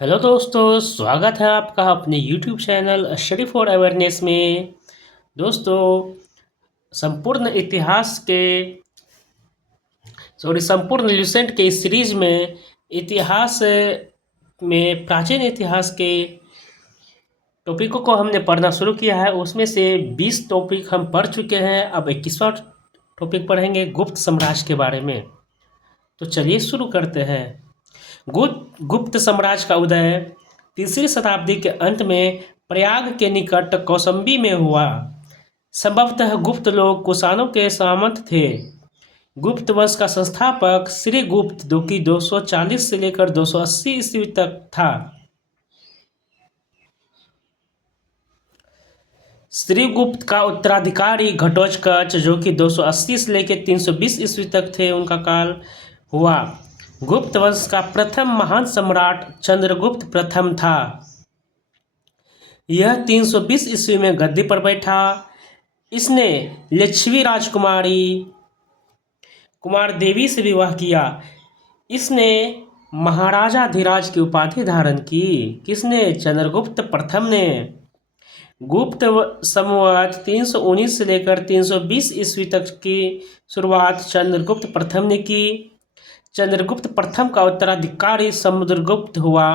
Hello दोस्तों, स्वागत है आपका अपने YouTube channel study for awareness में। दोस्तों, संपूर्ण इतिहास के संपूर्ण ल्यूसेंट के इस सीरीज में इतिहास में प्राचीन इतिहास के टॉपिकों को हमने पढ़ना शुरू किया है। उसमें से 20 टॉपिक हम पढ़ चुके हैं। अब 21वां टॉपिक पढ़ेंगे गुप्त साम्राज्य के बारे में। तो चलिए शुरू करते हैं। गुप्त साम्राज्य का उदय तीसरी शताब्दी के अंत में प्रयाग के निकट कौशाम्बी में हुआ। संभवतः गुप्त लोग कुषाणों के सामंत थे। गुप्त वंश का संस्थापक श्री गुप्त जो कि 240 से लेकर 280 ईस्वी तक था। श्रीगुप्त का उत्तराधिकारी घटोत्कच जो कि 280 से लेकर 320 ईस्वी तक थे, उनका काल हुआ। गुप्त वंश का प्रथम महान सम्राट चंद्रगुप्त प्रथम था। यह 320 ईस्वी में गद्दी पर बैठा। इसने लिच्छवी राजकुमारी कुमार देवी से विवाह किया। इसने महाराजाधिराज की उपाधि धारण की। किसने? चंद्रगुप्त प्रथम ने। गुप्त संवत 319 से लेकर 320 ईस्वी तक की शुरुआत चंद्रगुप्त प्रथम ने की। चंद्रगुप्त प्रथम का उत्तराधिकारी समुद्रगुप्त हुआ,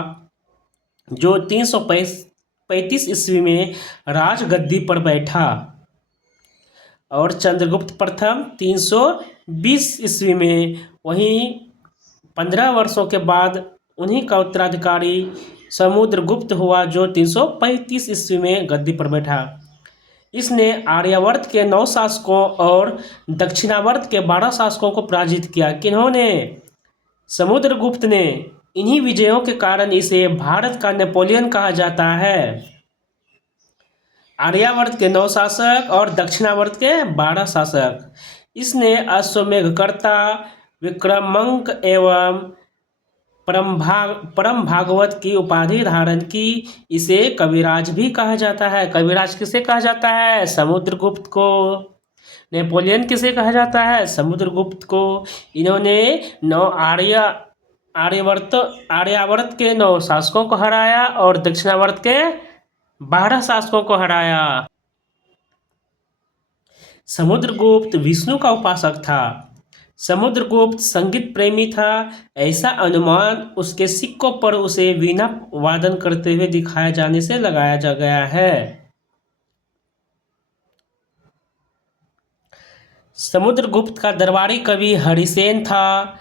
जो 335 ईस्वी में राजगद्दी पर बैठा। और चंद्रगुप्त प्रथम 320 ईस्वी में, वहीं 15 वर्षों के बाद उन्हीं का उत्तराधिकारी समुद्रगुप्त हुआ, जो 335 ईस्वी में गद्दी पर बैठा। इसने आर्यावर्त के 9 शासकों और दक्षिणावर्त के 12 शासकों को पराजित किया। किन्होंने? समुद्रगुप्त ने। इन्हीं विजयों के कारण इसे भारत का नेपोलियन कहा जाता है। आर्यावर्त के 9 शासक और दक्षिणावर्त के 12 शासक। इसने अश्वमेधकर्ता, विक्रमांक एवं परम भागवत की उपाधि धारण की। इसे कविराज भी कहा जाता है। कविराज किसे कहा जाता है? समुद्रगुप्त को। नेपोलियन किसे कहा जाता है? समुद्रगुप्त को। इन्होंने आर्यावर्त के 9 शासकों को हराया और दक्षिणावर्त के 12 शासकों को हराया। समुद्रगुप्त विष्णु का उपासक था। समुद्रगुप्त संगीत प्रेमी था। ऐसा अनुमान उसके सिक्कों पर उसे वीणा वादन करते हुए दिखाए जाने से लगाया जा गया है। समुद्रगुप्त का दरबारी कवि हरिसेन था।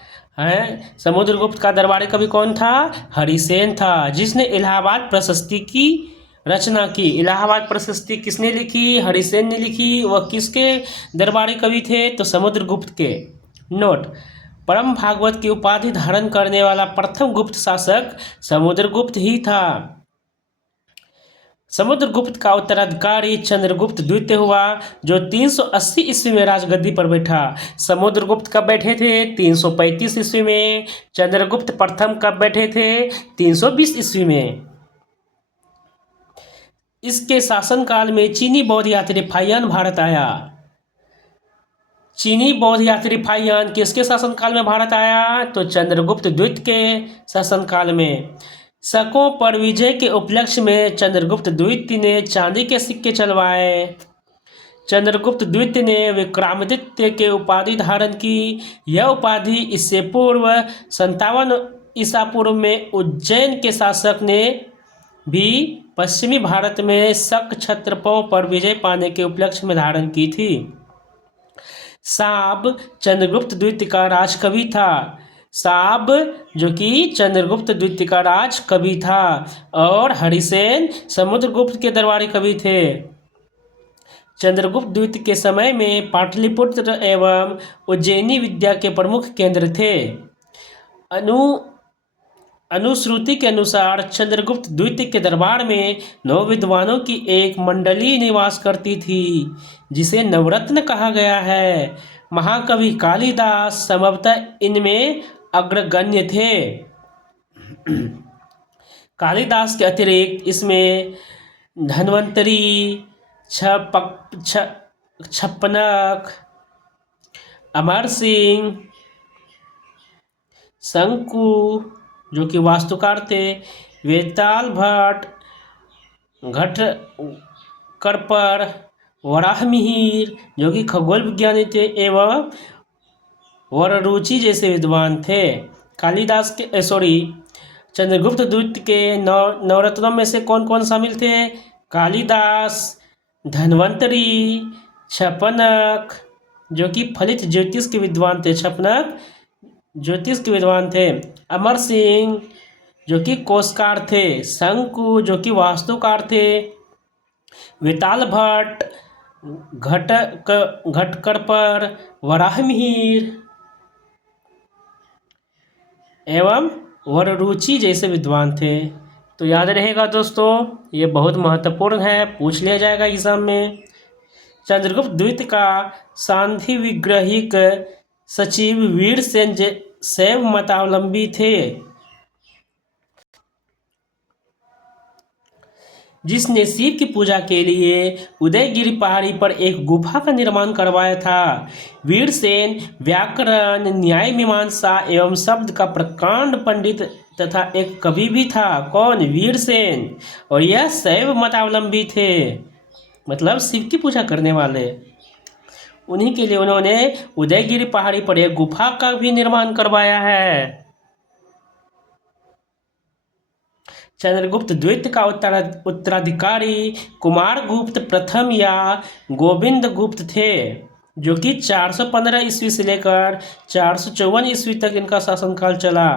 समुद्रगुप्त का दरबारी कवि कौन था? हरिसेन था, जिसने इलाहाबाद प्रशस्ति की रचना की। इलाहाबाद प्रशस्ति किसने लिखी? हरिसेन ने लिखी। वह किसके दरबारी कवि थे? तो समुद्रगुप्त के। नोट: परम भागवत की उपाधि धारण करने वाला प्रथम गुप्त शासक समुद्रगुप्त ही था। समुद्रगुप्त का उत्तराधिकारी चंद्रगुप्त द्वितीय हुआ, जो 380 ईस्वी में राजगद्दी पर बैठा। समुद्रगुप्त कब बैठे थे? 335 ईस्वी में। चंद्रगुप्त प्रथम कब बैठे थे? 320 ईस्वी में। इसके शासनकाल में चीनी बौद्ध यात्री फाहियान भारत आया। चीनी बौद्ध यात्री फाहियान किसके शासनकाल में भारत आया? तो चंद्रगुप्त द्वितीय के शासनकाल में। शकों पर विजय के उपलक्ष्य में चंद्रगुप्त द्वितीय ने चांदी के सिक्के चलवाए। चंद्रगुप्त द्वितीय ने विक्रमादित्य के उपाधि धारण की। यह उपाधि इससे पूर्व 57 ईसा पूर्व में उज्जैन के शासक ने भी पश्चिमी भारत में शक क्षत्रपों पर विजय पाने के उपलक्ष्य में धारण की थी। साब चंद्रगुप्त द्वितीय का राजकवि था। साब जो कि चंद्रगुप्त द्वितीय का राजकवि था। और हरिसेन समुद्रगुप्त के दरबारी कवि थे। चंद्रगुप्त द्वितीय के समय में पाटलिपुत्र एवं उज्जैनी विद्या के प्रमुख केंद्र थे। अनुश्रुति के अनुसार चंद्रगुप्त द्वितीय के दरबार में 9 विद्वानों की एक मंडली निवास करती थी, जिसे नवरत्न कहा गया है। महाकवि कालिदास संभवतः इनमें अग्रगण्य थे। कालिदास के अतिरिक्त इसमें धन्वंतरी, छप्पनक, अमर सिंह, शंकु जो कि वास्तुकार थे, वेताल भट्ट, घटकरपर, वराहमिहिर जो कि खगोल विज्ञानी थे एवं वररुचि जैसे विद्वान थे। कालिदास के चंद्रगुप्त द्वितीय के नवरत्नों में से कौन कौन शामिल थे? कालिदास, धन्वंतरी, छपनक जो कि फलित ज्योतिष के विद्वान थे, छपनक ज्योतिष के विद्वान थे, अमर सिंह जो कि कोशकार थे, शंकु जो कि वास्तुकार थे, वेताल भट्ट, घटकरपर, वराहमिहिर एवं वररुचि जैसे विद्वान थे। तो याद रहेगा दोस्तों, ये बहुत महत्वपूर्ण है, पूछ लिया जाएगा एग्जाम में। चंद्रगुप्त द्वितीय का सांधि विग्रहिक सचिव वीरसेन शैव मतावलंबी थे, जिसने शिव की पूजा के लिए उदयगिरि पहाड़ी पर एक गुफा का निर्माण करवाया था। वीरसेन व्याकरण, न्याय, मीमांसा एवं शब्द का प्रकांड पंडित तथा एक कवि भी था। कौन? वीरसेन। और यह शैव मतावलंबी थे, मतलब शिव की पूजा करने वाले। उन्हीं के लिए उन्होंने उदयगिरि पहाड़ी पर एक गुफा का भी निर्माण करवाया है। चंद्रगुप्त द्वितीय का उत्तराधिकारी कुमारगुप्त प्रथम या गोविंद गुप्त थे, जो कि 415 ईस्वी से लेकर 454 ईस्वी तक इनका शासनकाल चला।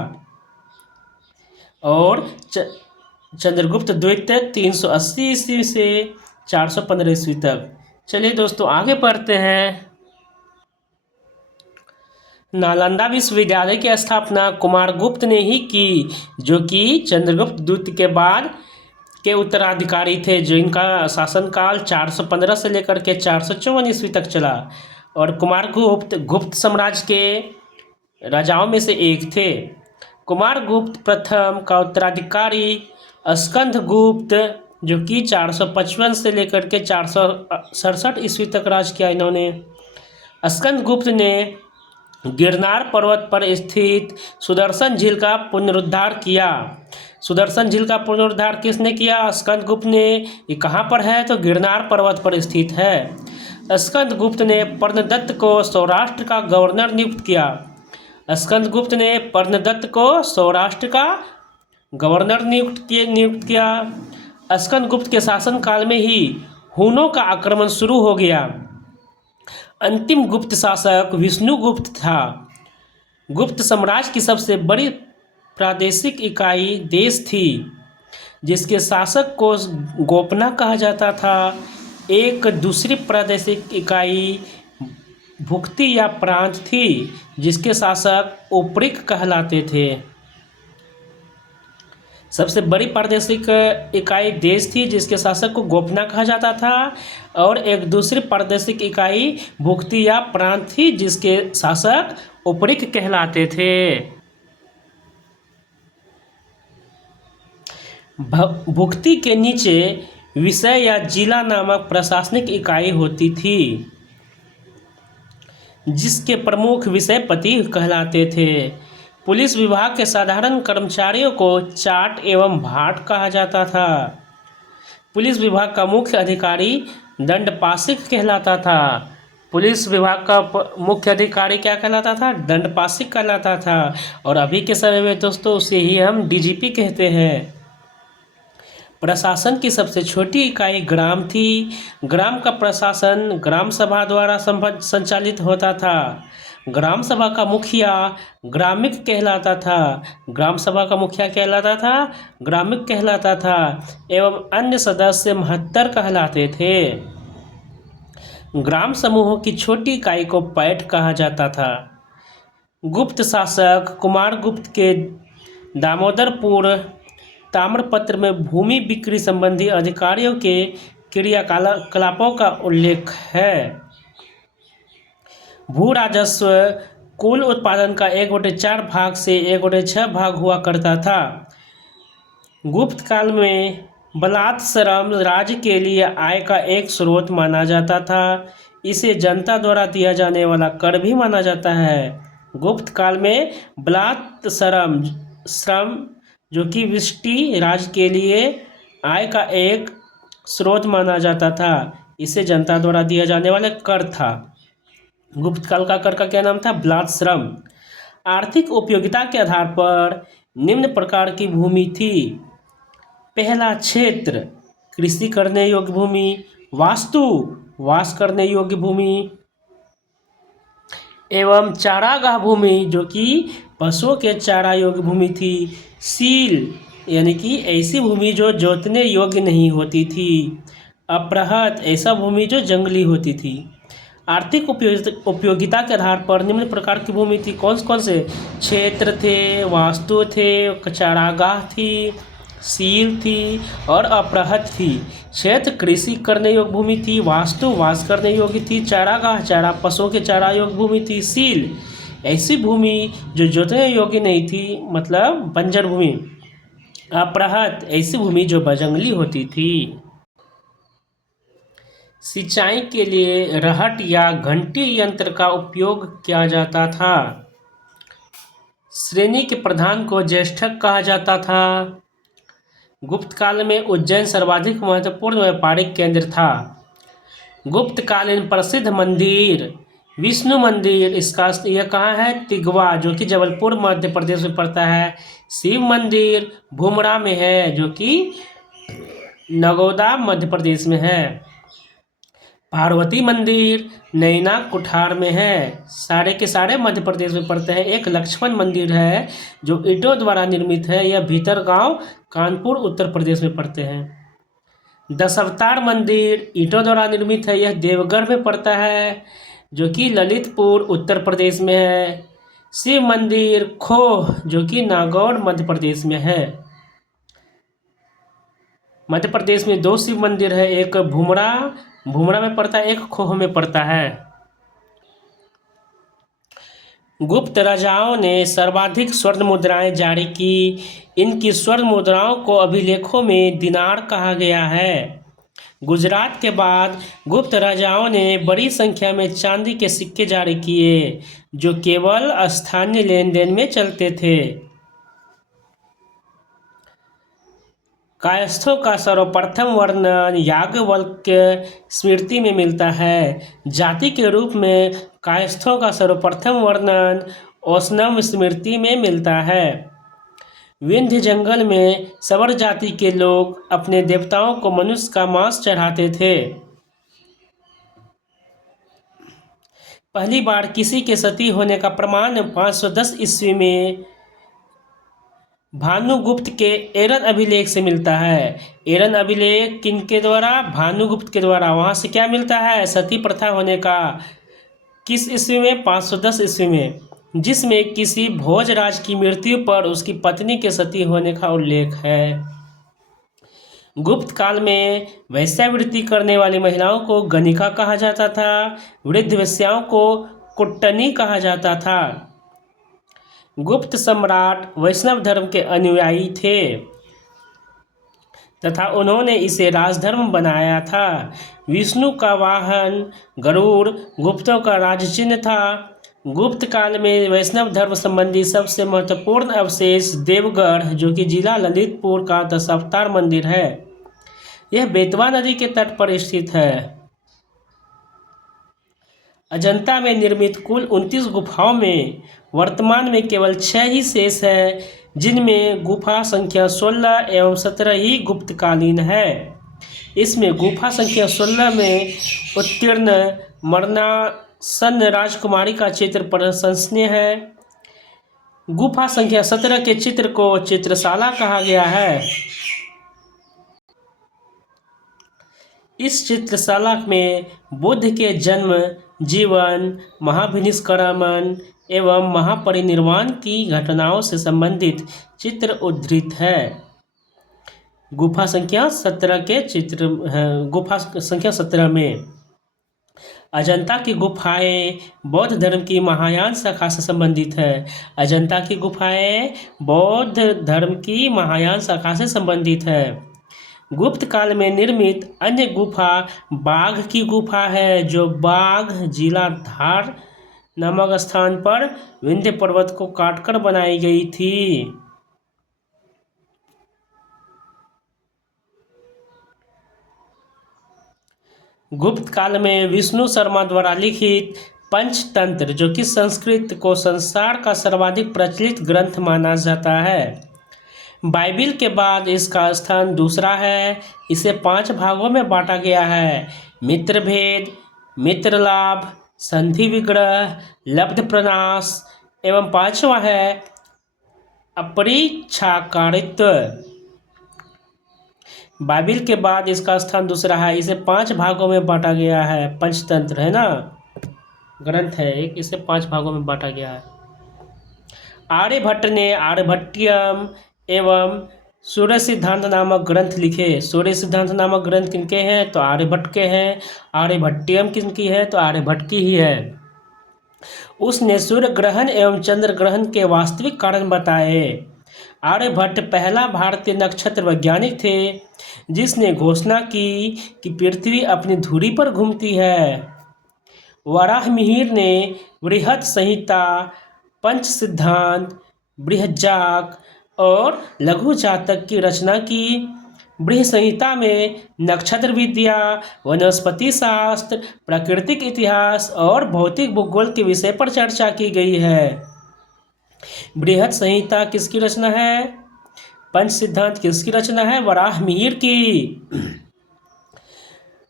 और चंद्रगुप्त द्वितीय 380 ईस्वी से 415 ईस्वी तक। चलिए दोस्तों आगे बढ़ते हैं। नालंदा विश्वविद्यालय की स्थापना कुमारगुप्त ने ही की, जो कि चंद्रगुप्त द्वितीय के बाद के उत्तराधिकारी थे, जो इनका शासनकाल 415 से लेकर के 454 ईस्वी तक चला। और कुमारगुप्त गुप्त साम्राज्य के राजाओं में से एक थे। कुमारगुप्त प्रथम का उत्तराधिकारी स्कंदगुप्त, जो कि 455 से लेकर के 467 ईस्वी तक राज किया इन्होंने। स्कंदगुप्त ने गिरनार पर्वत पर स्थित सुदर्शन झील का पुनरुद्धार किया। सुदर्शन झील का पुनरुद्धार किसने किया? स्कंदगुप्त ने। ये कहाँ पर है? तो गिरनार पर्वत पर स्थित है। स्कंदगुप्त ने पर्णदत्त को सौराष्ट्र का गवर्नर नियुक्त किया। स्कंदगुप्त ने पर्णदत्त को सौराष्ट्र का गवर्नर नियुक्त किया। स्कंदगुप्त के शासनकाल में ही हुनों का आक्रमण शुरू हो गया। अंतिम गुप्त शासक विष्णुगुप्त था। गुप्त साम्राज्य की सबसे बड़ी प्रादेशिक इकाई देश थी, जिसके शासक को गोपना कहा जाता था। एक दूसरी प्रादेशिक इकाई भुक्ति या प्रांत थी, जिसके शासक उपरिक कहलाते थे। सबसे बड़ी प्रादेशिक इकाई देश थी, जिसके शासक को गोपना कहा जाता था, और एक दूसरी प्रादेशिक इकाई भुक्ति या प्रांत थी, जिसके शासक उपरिक कहलाते थे। भुक्ति के नीचे विषय या जिला नामक प्रशासनिक इकाई होती थी, जिसके प्रमुख विषयपति कहलाते थे। पुलिस विभाग के साधारण कर्मचारियों को चाट एवं भाट कहा जाता था। पुलिस विभाग का मुख्य अधिकारी दंडपाशिक कहलाता था। पुलिस विभाग का मुख्य अधिकारी क्या कहलाता था? दंडपाशिक कहलाता था। और अभी के समय में दोस्तों उसे ही हम डीजीपी कहते हैं। प्रशासन की सबसे छोटी इकाई ग्राम थी। ग्राम का प्रशासन ग्राम सभा द्वारा संचालित होता था। ग्राम सभा का मुखिया ग्रामिक कहलाता था। ग्राम सभा का मुखिया कहलाता था, ग्रामिक कहलाता था, एवं अन्य सदस्य महत्तर कहलाते थे। ग्राम समूहों की छोटी इकाई को पैठ कहा जाता था। गुप्त शासक कुमारगुप्त के दामोदरपुर ताम्रपत्र में भूमि बिक्री संबंधी अधिकारियों के क्रियाकलापों का उल्लेख है। भू राजस्व कुल उत्पादन का 1/4 भाग से 1/6 भाग हुआ करता था। गुप्त काल में बलात् श्रम राज्य के लिए आय का एक स्रोत माना जाता था। इसे जनता द्वारा दिया जाने वाला कर भी माना जाता है। गुप्त काल में बलात् श्रम जो कि वृष्टि राज्य के लिए आय का एक स्रोत माना जाता था। इसे जनता द्वारा दिया जाने वाला कर था। गुप्त काल का कर का क्या नाम था? ब्लात श्रम। आर्थिक उपयोगिता के आधार पर निम्न प्रकार की भूमि थी। पहला क्षेत्र, कृषि करने योग्य भूमि। वास्तु, वास करने योग्य भूमि। एवं चारागाह भूमि, जो कि पशुओं के चारा योग्य भूमि थी। सील, यानी कि ऐसी भूमि जो जोतने योग्य नहीं होती थी। अपृहत, ऐसा भूमि जो जंगली होती थी। आर्थिक उपयोगिता के आधार पर निम्न प्रकार की भूमि थी। कौन से? क्षेत्र थे, वास्तु थे, चारागाह थी, सील थी और अपृहत थी। क्षेत्र कृषि करने योग्य भूमि थी। वास्तु वास करने योग्य थी। चारागाह चारा पशुओं के चारा योग्य भूमि थी। सील ऐसी भूमि जो जोतने योग्य नहीं थी, मतलब बंजर भूमि। अपृहत ऐसी भूमि जो बजंगली होती थी। सिंचाई के लिए रहट या घंटी यंत्र का उपयोग किया जाता था। श्रेणी के प्रधान को ज्येष्ठक कहा जाता था। गुप्त काल में उज्जैन सर्वाधिक महत्वपूर्ण व्यापारिक केंद्र था। गुप्तकालीन प्रसिद्ध मंदिर, विष्णु मंदिर, इसका यह कहाँ है? तिगवा, जो कि जबलपुर मध्य प्रदेश में पड़ता है। शिव मंदिर भूमरा में है, जो कि नगौदा मध्य प्रदेश में है। पार्वती मंदिर नैना कुठार में है। सारे के सारे मध्य प्रदेश में पड़ते हैं। एक लक्ष्मण मंदिर है जो ईंटों द्वारा निर्मित है, यह भीतर गांव कानपुर उत्तर प्रदेश में पड़ते हैं। दशावतार मंदिर ईंटों द्वारा निर्मित है, यह देवगढ़ में पड़ता है, जो कि ललितपुर उत्तर प्रदेश में है। शिव मंदिर खोह, जो कि नागौर मध्य प्रदेश में है। मध्य प्रदेश में 2 शिव मंदिर है, एक भूमरा में पड़ता है, एक खोह में पड़ता है। गुप्त राजाओं ने सर्वाधिक स्वर्ण मुद्राएं जारी की। इनकी स्वर्ण मुद्राओं को अभिलेखों में दिनार कहा गया है। गुजरात के बाद गुप्त राजाओं ने बड़ी संख्या में चांदी के सिक्के जारी किए, जो केवल स्थानीय लेन देन में चलते थे। कायस्थों का सर्वप्रथम वर्णन याज्ञवल्क्य स्मृति में मिलता है। जाति के रूप में कायस्थों का सर्वप्रथम वर्णन औसनम स्मृति में मिलता है। विंध्य जंगल में सवर जाति के लोग अपने देवताओं को मनुष्य का मांस चढ़ाते थे। पहली बार किसी के सती होने का प्रमाण 510 ईस्वी में भानुगुप्त के एरन अभिलेख से मिलता है। एरन अभिलेख किनके द्वारा? भानुगुप्त के द्वारा। वहाँ से क्या मिलता है? सती प्रथा होने का। किस ईस्वी में? 510 ईस्वी में, जिसमें किसी भोजराज की मृत्यु पर उसकी पत्नी के सती होने का उल्लेख है। गुप्त काल में वेश्यावृत्ति करने वाली महिलाओं को गणिका कहा जाता था। वृद्ध वेश्याओं को कुट्टनी कहा जाता था। गुप्त सम्राट वैष्णव धर्म के अनुयायी थे तथा उन्होंने इसे राजधर्म बनाया था। विष्णु का वाहन गरुड़ गुप्तों का राजचिन्ह था। गुप्त काल में वैष्णव धर्म संबंधी सबसे महत्वपूर्ण अवशेष देवगढ़, जो कि जिला ललितपुर का दशावतार मंदिर है, यह बेतवा नदी के तट पर स्थित है। अजंता में निर्मित कुल 29 गुफाओं में वर्तमान में केवल 6 ही शेष है, जिनमें गुफा संख्या 16 एवं 17 ही गुप्तकालीन है। इसमें गुफा संख्या 16 में उत्तीर्ण मरणासन राजकुमारी का चित्र प्रशंसनीय है। गुफा संख्या 17 के चित्र को चित्रशाला कहा गया है। इस चित्रशाला में बुद्ध के जन्म, जीवन, महाभिनिष्क्रमण एवं महापरिनिर्वाण की घटनाओं से संबंधित चित्र उद्धृत है। गुफा संख्या 17 के चित्र हैं। गुफा संख्या 17 में अजंता की गुफाएं बौद्ध धर्म की महायान शाखा से संबंधित है। अजंता की गुफाएं बौद्ध धर्म की महायान शाखा से संबंधित है। गुप्त काल में निर्मित अन्य गुफा बाघ की गुफा है, जो बाघ जिला धार नामक स्थान पर विंध्य पर्वत को काटकर बनाई गई थी। गुप्त काल में विष्णु शर्मा द्वारा लिखित पंचतंत्र, जो कि संस्कृत को संसार का सर्वाधिक प्रचलित ग्रंथ माना जाता है। बाइबिल के बाद इसका स्थान दूसरा है। इसे 5 भागों में बांटा गया है: मित्रभेद, मित्रलाभ, संधि विग्रह, लब्ध प्रनाश एवं 5वां है अपरिच्छाकारित्व। बाइबिल के बाद इसका स्थान दूसरा है। इसे 5 भागों में बांटा गया है। पंचतंत्र है ना, ग्रंथ है एक, इसे 5 भागों में बांटा गया है। आर्यभट्ट ने आर्यभट्टियम एवं सूर्य सिद्धांत नामक ग्रंथ लिखे। सूर्य सिद्धांत नामक ग्रंथ किनके हैं? तो आर्यभट्ट के हैं। आर्यभट्टियम किनकी है? तो आर्यभट्ट की ही है। उसने सूर्य ग्रहण एवं चंद्र ग्रहण के वास्तविक कारण बताए। आर्यभट्ट पहला भारतीय नक्षत्र वैज्ञानिक थे जिसने घोषणा की कि पृथ्वी अपनी धुरी पर घूमती है। वराहमिहिर ने बृहत संहिता, पंच सिद्धांत, बृहज्जातक और लघु जातक की रचना की। बृहत संहिता में नक्षत्र विद्या, वनस्पति शास्त्र, प्राकृतिक इतिहास और भौतिक भूगोल के विषय पर चर्चा की गई है। बृहत संहिता किसकी रचना है? पंच सिद्धांत किसकी रचना है? वराहमिहिर की।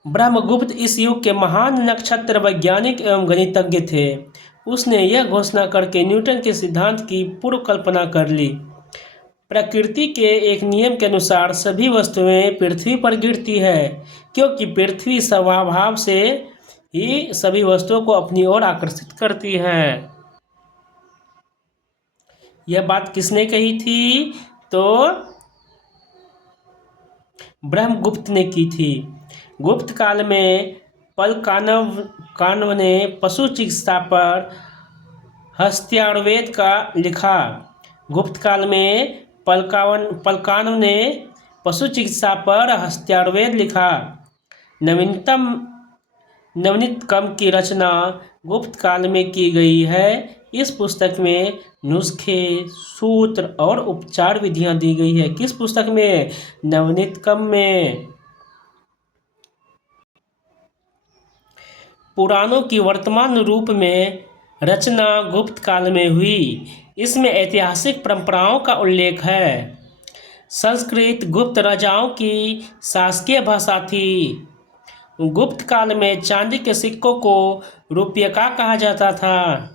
ब्रह्मगुप्त इस युग के महान नक्षत्र वैज्ञानिक एवं गणितज्ञ थे। उसने यह घोषणा करके न्यूटन के सिद्धांत की पूर्व कल्पना कर ली। प्रकृति के एक नियम के अनुसार सभी वस्तुएं पृथ्वी पर गिरती है, क्योंकि पृथ्वी स्वभाव से ही सभी वस्तुओं को अपनी ओर आकर्षित करती है। यह बात किसने कही थी? तो ब्रह्मगुप्त ने की थी। गुप्त काल में पलकानव ने पशु चिकित्सा पर हस्त्यार्वेद का लिखा। गुप्त काल में पलकानव ने पशु चिकित्सा पर हस्त्यार्वेद लिखा। नवनीतकम की रचना गुप्त काल में की गई है। इस पुस्तक में नुस्खे, सूत्र और उपचार विधियां दी गई है। किस पुस्तक में? नवनीतकम में। पुराणों की वर्तमान रूप में रचना गुप्त काल में हुई। इसमें ऐतिहासिक परंपराओं का उल्लेख है। संस्कृत गुप्त राजाओं की शासकीय भाषा थी। गुप्त काल में चांदी के सिक्कों को रुपयका कहा जाता था।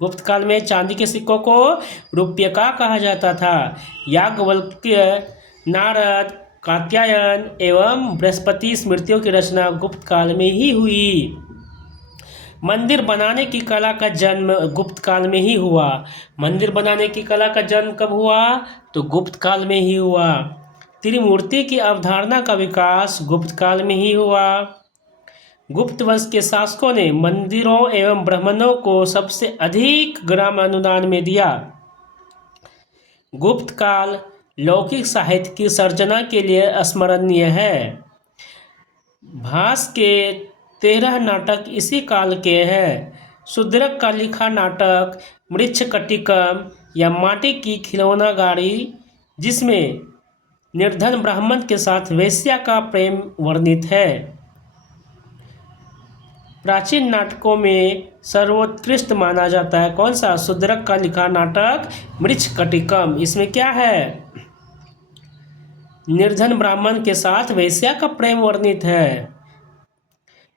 गुप्त काल में चांदी के सिक्कों को रुपयका कहा जाता था। याज्ञवल्क्य, नारद, कात्यायन एवं बृहस्पति स्मृतियों की रचना गुप्त काल में ही हुई। मंदिर बनाने की कला का जन्म गुप्त काल में ही हुआ। मंदिर बनाने की कला का जन्म कब हुआ? तो गुप्त काल में ही हुआ। त्रिमूर्ति की अवधारणा का विकास गुप्त काल में ही हुआ। गुप्त वंश के शासकों ने मंदिरों एवं ब्राह्मणों को सबसे अधिक ग्राम अनुदान में दिया। गुप्त काल लौकिक साहित्य की सर्जना के लिए स्मरणीय है। भास के 13 नाटक इसी काल के हैं। शूद्रक का लिखा नाटक मृच्छकटिकम या माटी की खिलौना गाड़ी, जिसमें निर्धन ब्राह्मण के साथ वेश्या का प्रेम वर्णित है, प्राचीन नाटकों में सर्वोत्कृष्ट माना जाता है। कौन सा? शूद्रक का लिखा नाटक मृच्छकटिकम। इसमें क्या है? निर्धन ब्राह्मण के साथ वेश्या का प्रेम वर्णित है।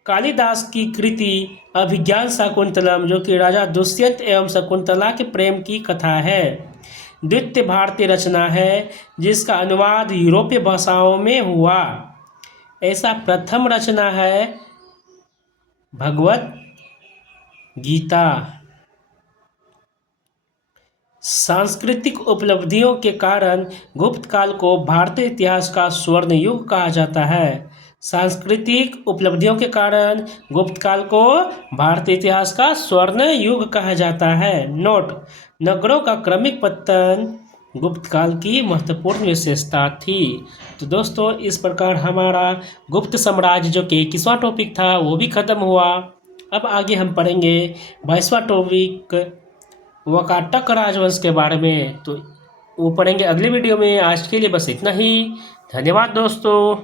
कालिदास की कृति अभिज्ञान शाकुंतलम, जो कि राजा दुष्यंत एवं शकुंतला के प्रेम की कथा है, द्वितीय भारतीय रचना है जिसका अनुवाद यूरोपीय भाषाओं में हुआ। ऐसा प्रथम रचना है भगवत गीता। सांस्कृतिक उपलब्धियों के कारण गुप्त काल को भारतीय इतिहास का स्वर्ण युग कहा जाता है। सांस्कृतिक उपलब्धियों के कारण गुप्त काल को भारतीय इतिहास का स्वर्ण युग कहा जाता है। नोट: नगरों का क्रमिक पतन गुप्त काल की महत्वपूर्ण विशेषता थी। तो दोस्तों, इस प्रकार हमारा गुप्त साम्राज्य जो कि 21वां टॉपिक था वो भी खत्म हुआ। अब आगे हम पढ़ेंगे 22वां टॉपिक वाकाटक राजवंश के बारे में। तो वो पढ़ेंगे अगले वीडियो में। आज के लिए बस इतना ही। धन्यवाद दोस्तों।